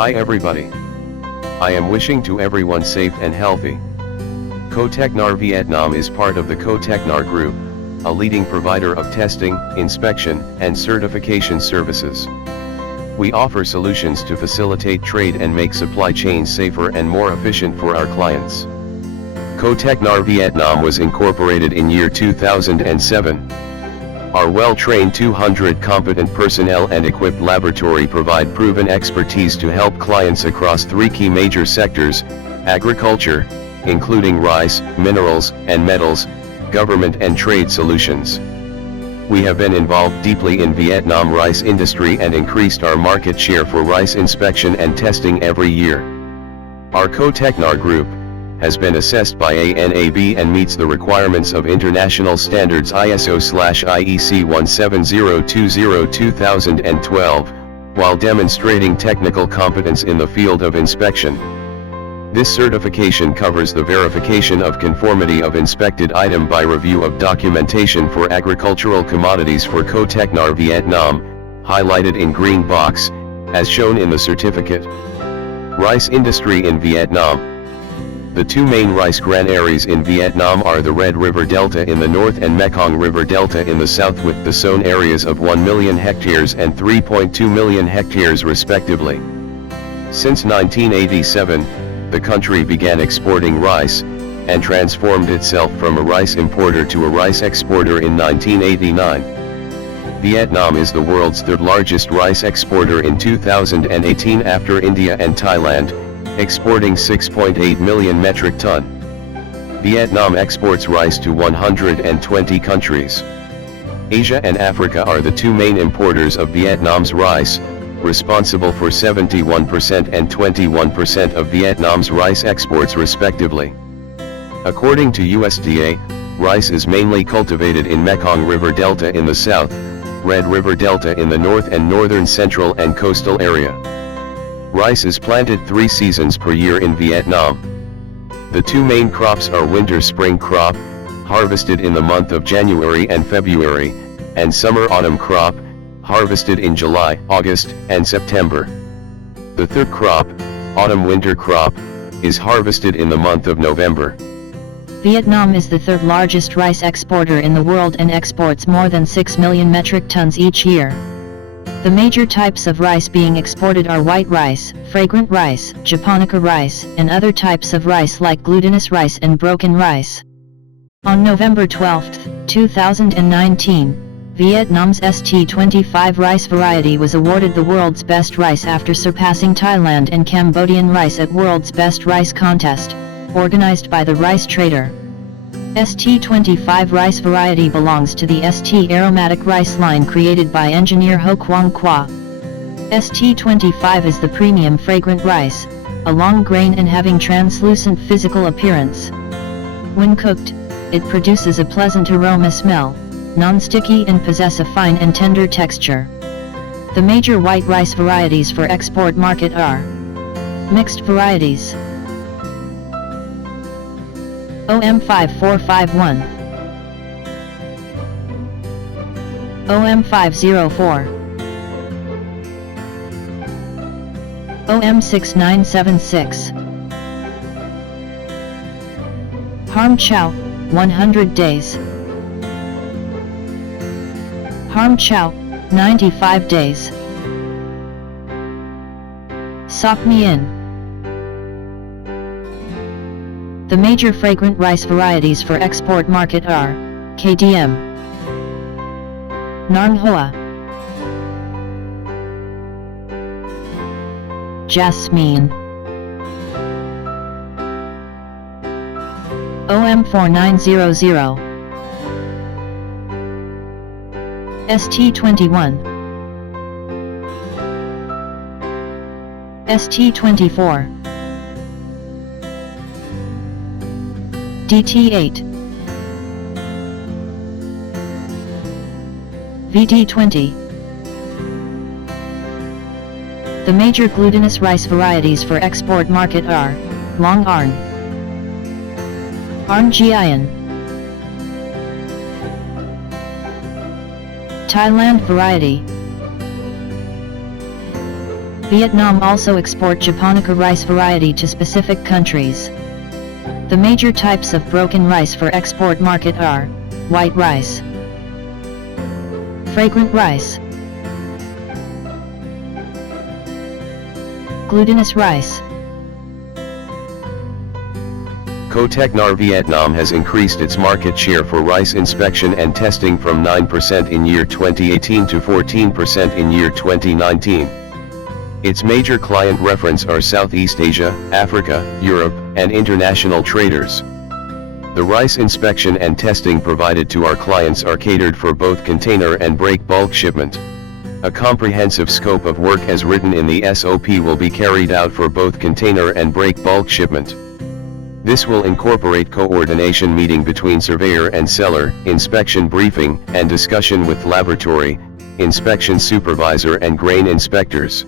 Hi everybody. I am wishing to everyone safe and healthy. Cotecna Vietnam is part of the Cotecna Group, a leading provider of testing, inspection, and certification services. We offer solutions to facilitate trade and make supply chains safer and more efficient for our clients. Cotecna Vietnam was incorporated in year 2007. Our well-trained 200 competent personnel and equipped laboratory provide proven expertise to help clients across three key major sectors: agriculture, including rice, minerals, and metals, government and trade solutions. We have been involved deeply in Vietnam rice industry and increased our market share for rice inspection and testing every year. Our Cotecna Group has been assessed by ANAB and meets the requirements of international standards ISO/IEC 17020-2012, while demonstrating technical competence in the field of inspection. This certification covers the verification of conformity of inspected item by review of documentation for agricultural commodities for Cotecna Vietnam, highlighted in green box, as shown in the certificate. Rice industry in Vietnam. The two main rice granaries in Vietnam are the Red River Delta in the north and Mekong River Delta in the south, with the sown areas of 1 million hectares and 3.2 million hectares respectively. Since 1987, the country began exporting rice, and transformed itself from a rice importer to a rice exporter in 1989. Vietnam is the world's third largest rice exporter in 2018 after India and Thailand, exporting 6.8 million metric ton. Vietnam exports rice to 120 countries. Asia and Africa are the two main importers of Vietnam's rice, responsible for 71% and 21% of Vietnam's rice exports respectively. According to USDA, rice is mainly cultivated in Mekong River Delta in the south, Red River Delta in the north and northern central and coastal area. Rice is planted 3 seasons per year in Vietnam. The two main crops are winter-spring crop, harvested in the month of January and February, and summer-autumn crop, harvested in July, August, and September. The third crop, autumn-winter crop, is harvested in the month of November. Vietnam is the third largest rice exporter in the world and exports more than 6 million metric tons each year. The major types of rice being exported are white rice, fragrant rice, japonica rice, and other types of rice like glutinous rice and broken rice. On November 12, 2019, Vietnam's ST25 rice variety was awarded the world's best rice after surpassing Thailand and Cambodian rice at World's Best Rice Contest, organized by the Rice Trader. ST25 rice variety belongs to the ST aromatic rice line created by engineer Ho Quang Qua. ST25 is the premium fragrant rice, a long grain and having translucent physical appearance. When cooked, it produces a pleasant aroma smell, non-sticky and possess a fine and tender texture. The major white rice varieties for export market are mixed varieties: OM5451, OM504, OM6976, Harm Chow, 100 days, Harm Chow, 95 days, Sok Mien. The major fragrant rice varieties for export market are KDM, Nang Hoa, Jasmine, OM4900, ST21, ST24, DT8, VT20. The major glutinous rice varieties for export market are Long Arn, Arn Giant, Thailand variety, Vietnam also export Japonica rice variety to specific countries. The major types of broken rice for export market are white rice, fragrant rice, glutinous rice. Cotecna Vietnam has increased its market share for rice inspection and testing from 9% in year 2018 to 14% in year 2019. Its major client reference are Southeast Asia, Africa, Europe, and international traders. The rice inspection and testing provided to our clients are catered for both container and break bulk shipment. A comprehensive scope of work as written in the SOP will be carried out for both container and break bulk shipment. This will incorporate coordination meeting between surveyor and seller, inspection briefing, and discussion with laboratory, inspection supervisor and grain inspectors.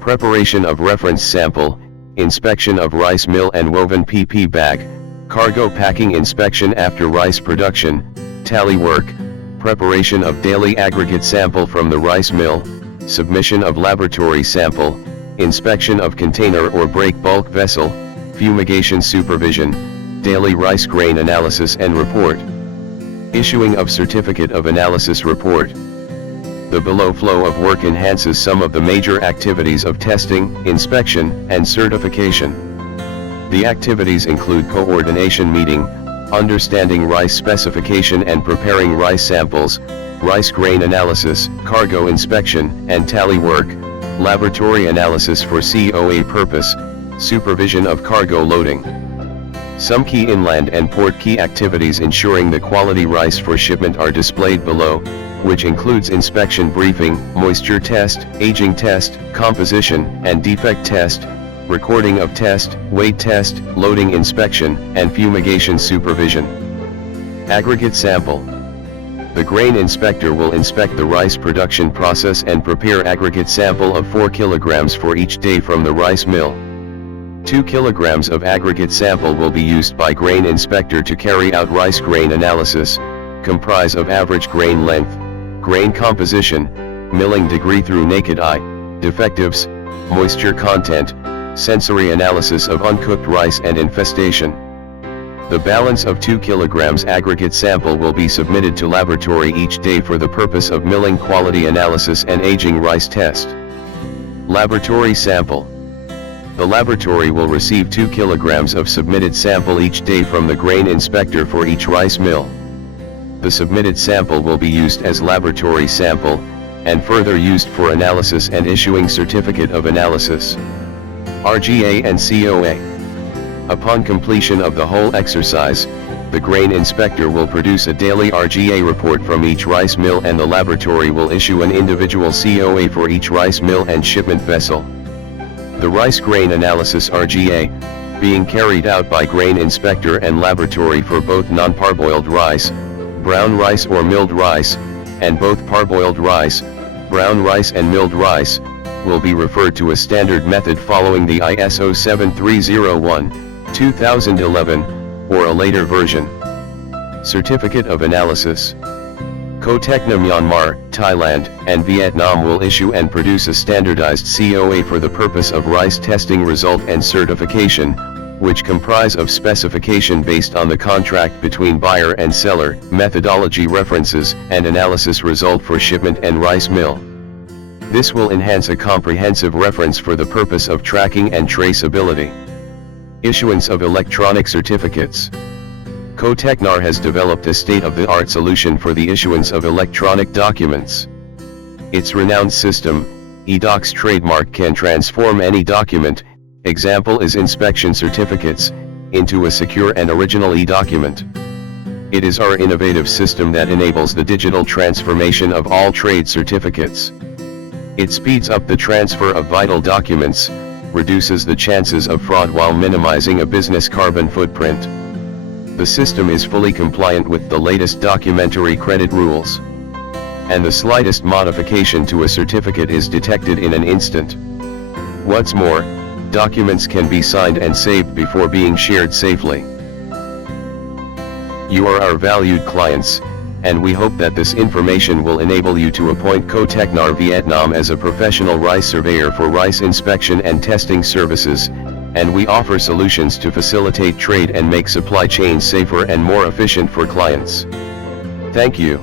Preparation of reference sample, inspection of rice mill and woven PP bag, cargo packing inspection after rice production, tally work, preparation of daily aggregate sample from the rice mill, submission of laboratory sample, inspection of container or break bulk vessel, fumigation supervision, daily rice grain analysis and report. Issuing of certificate of analysis report. The below flow of work enhances some of the major activities of testing, inspection, and certification. The activities include coordination meeting, understanding rice specification and preparing rice samples, rice grain analysis, cargo inspection, and tally work, laboratory analysis for COA purpose, supervision of cargo loading. Some key inland and port key activities ensuring the quality rice for shipment are displayed below, which includes inspection briefing, moisture test, aging test, composition and defect test, recording of test, weight test, loading inspection, and fumigation supervision. Aggregate sample. The grain inspector will inspect the rice production process and prepare aggregate sample of 4 kilograms for each day from the rice mill. 2 kilograms of aggregate sample will be used by grain inspector to carry out rice grain analysis, comprise of average grain length, grain composition, milling degree through naked eye, defectives, moisture content, sensory analysis of uncooked rice and infestation. The balance of 2 kilograms aggregate sample will be submitted to laboratory each day for the purpose of milling quality analysis and aging rice test. Laboratory sample. The laboratory will receive 2 kilograms of submitted sample each day from the grain inspector for each rice mill. The submitted sample will be used as laboratory sample, and further used for analysis and issuing certificate of analysis. RGA and COA. Upon completion of the whole exercise, the grain inspector will produce a daily RGA report from each rice mill and the laboratory will issue an individual COA for each rice mill and shipment vessel. The rice grain analysis RGA, being carried out by grain inspector and laboratory for both non-parboiled rice, brown rice or milled rice, and both parboiled rice, brown rice and milled rice, will be referred to a standard method following the ISO 7301/2011, or a later version. Certificate of analysis. Cotecna Myanmar, Thailand, and Vietnam will issue and produce a standardized COA for the purpose of rice testing result and certification, which comprise of specification based on the contract between buyer and seller, methodology references, and analysis result for shipment and rice mill. This will enhance a comprehensive reference for the purpose of tracking and traceability. Issuance of electronic certificates. Cotecna has developed a state-of-the-art solution for the issuance of electronic documents. Its renowned system, eDocs trademark, can transform any document, example is inspection certificates, into a secure and original e-document. It is our innovative system that enables the digital transformation of all trade certificates. It speeds up the transfer of vital documents, reduces the chances of fraud while minimizing a business carbon footprint. The system is fully compliant with the latest documentary credit rules. And the slightest modification to a certificate is detected in an instant. What's more, documents can be signed and saved before being shared safely. You are our valued clients, and we hope that this information will enable you to appoint Cotecna Vietnam as a professional rice surveyor for rice inspection and testing services, and we offer solutions to facilitate trade and make supply chains safer and more efficient for clients. Thank you.